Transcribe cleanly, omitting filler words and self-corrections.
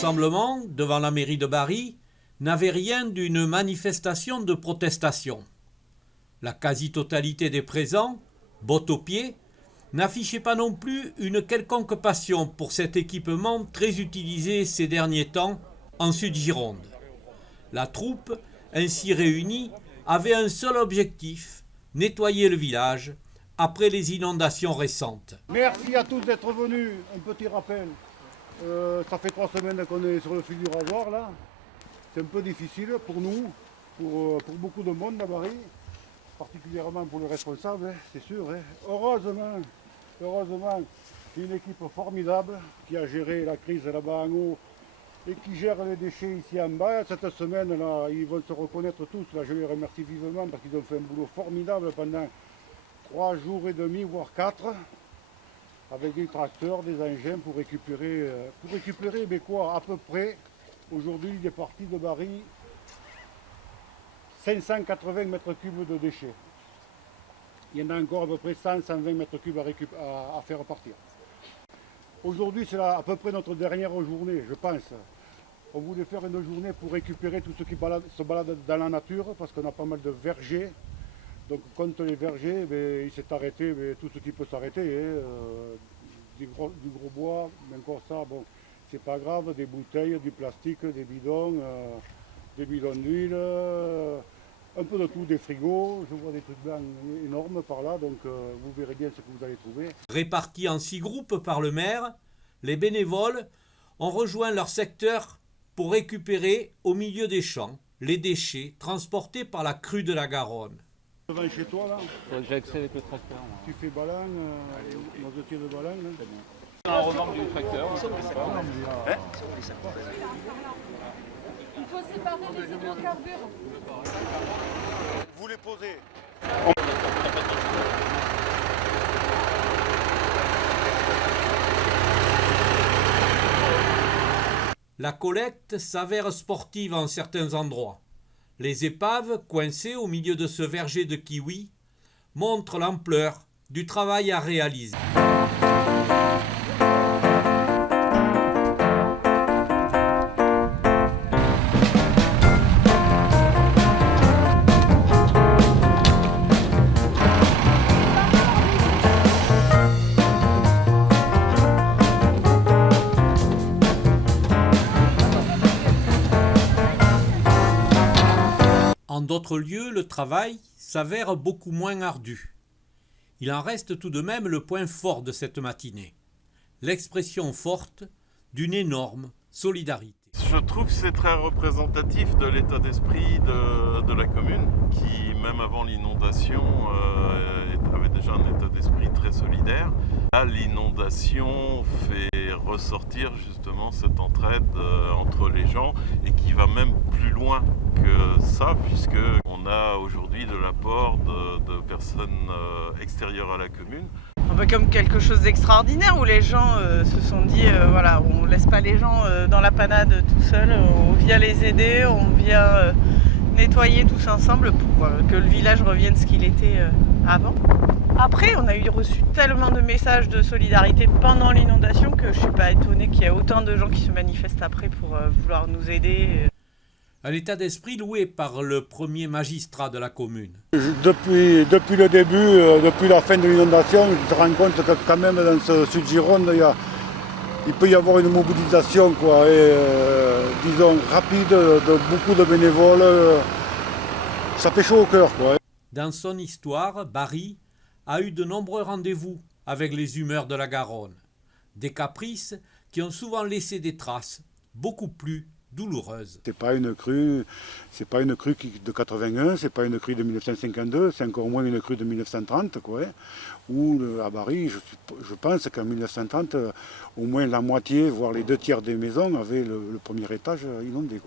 rassemblement devant la mairie de Bari n'avait rien d'une manifestation de protestation. La quasi-totalité des présents, bottes aux pieds, n'affichait pas non plus une quelconque passion pour cet équipement très utilisé ces derniers temps en Sud-Gironde. La troupe, ainsi réunie, avait un seul objectif, nettoyer le village après les inondations récentes. Merci à tous d'être venus. Un petit rappel, ça fait 3 semaines qu'on est sur le fil du rasoir là. C'est un peu difficile pour nous, pour beaucoup de monde à Bari, particulièrement pour les responsables, hein, c'est sûr. Hein. Heureusement, c'est une équipe formidable qui a géré la crise là-bas en haut et qui gère les déchets ici en bas. Cette semaine-là, ils vont se reconnaître tous. Là, je les remercie vivement parce qu'ils ont fait un boulot formidable pendant 3 jours et demi, voire 4, avec des tracteurs, des engins pour récupérer mais quoi, à peu près. Aujourd'hui, il est parti de Bari 580 mètres cubes de déchets. Il y en a encore à peu près 100-120 mètres cubes à faire partir. Aujourd'hui, c'est à peu près notre dernière journée, je pense. On voulait faire une journée pour récupérer tout ce qui se balade dans la nature, parce qu'on a pas mal de vergers. Donc contre les vergers, il s'est arrêté tout ce qui peut s'arrêter. Du gros bois, mais encore ça, bon, c'est pas grave, des bouteilles, du plastique, des bidons d'huile, un peu de tout, des frigos. Je vois des trucs blancs énormes par là, donc vous verrez bien ce que vous allez trouver. Répartis en 6 groupes par le maire, les bénévoles ont rejoint leur secteur pour récupérer au milieu des champs les déchets transportés par la crue de la Garonne. Devant chez toi là, J'ai accès avec le tracteur. tu fais balan, noisetier de balan. Un remorque du tracteur. Il faut séparer les hydrocarbures. Vous les posez. La collecte s'avère sportive en certains endroits. Les épaves, coincées au milieu de ce verger de kiwis, montrent l'ampleur du travail à réaliser. En d'autres lieux, le travail s'avère beaucoup moins ardu. Il en reste tout de même le point fort de cette matinée, l'expression forte d'une énorme solidarité. Je trouve que c'est très représentatif de l'état d'esprit de la commune qui, même avant l'inondation, avait déjà un état d'esprit très solidaire. Là, l'inondation fait ressortir justement cette entraide entre les gens et qui va même plus loin que ça, puisqu'on a aujourd'hui de l'apport de personnes extérieures à la commune. Un peu comme quelque chose d'extraordinaire où les gens se sont dit voilà, on laisse pas les gens dans la panade tout seuls, on vient les aider, on vient nettoyer tous ensemble pour que le village revienne ce qu'il était avant. Après, on a reçu tellement de messages de solidarité pendant l'inondation que je suis pas étonnée qu'il y ait autant de gens qui se manifestent après pour vouloir nous aider. Un état d'esprit loué par le premier magistrat de la commune. Depuis le début, depuis la fin de l'inondation, je te rends compte que quand même dans ce Sud-Gironde, il peut y avoir une mobilisation disons rapide de beaucoup de bénévoles. Ça fait chaud au cœur. Dans son histoire, Bari a eu de nombreux rendez-vous avec les humeurs de la Garonne. Des caprices qui ont souvent laissé des traces beaucoup plus douloureuse. C'est pas une crue de 81, c'est pas une crue de 1952, c'est encore moins une crue de 1930, où à Bari, je pense qu'en 1930, au moins la moitié, voire les 2 tiers des maisons avaient le premier étage inondé,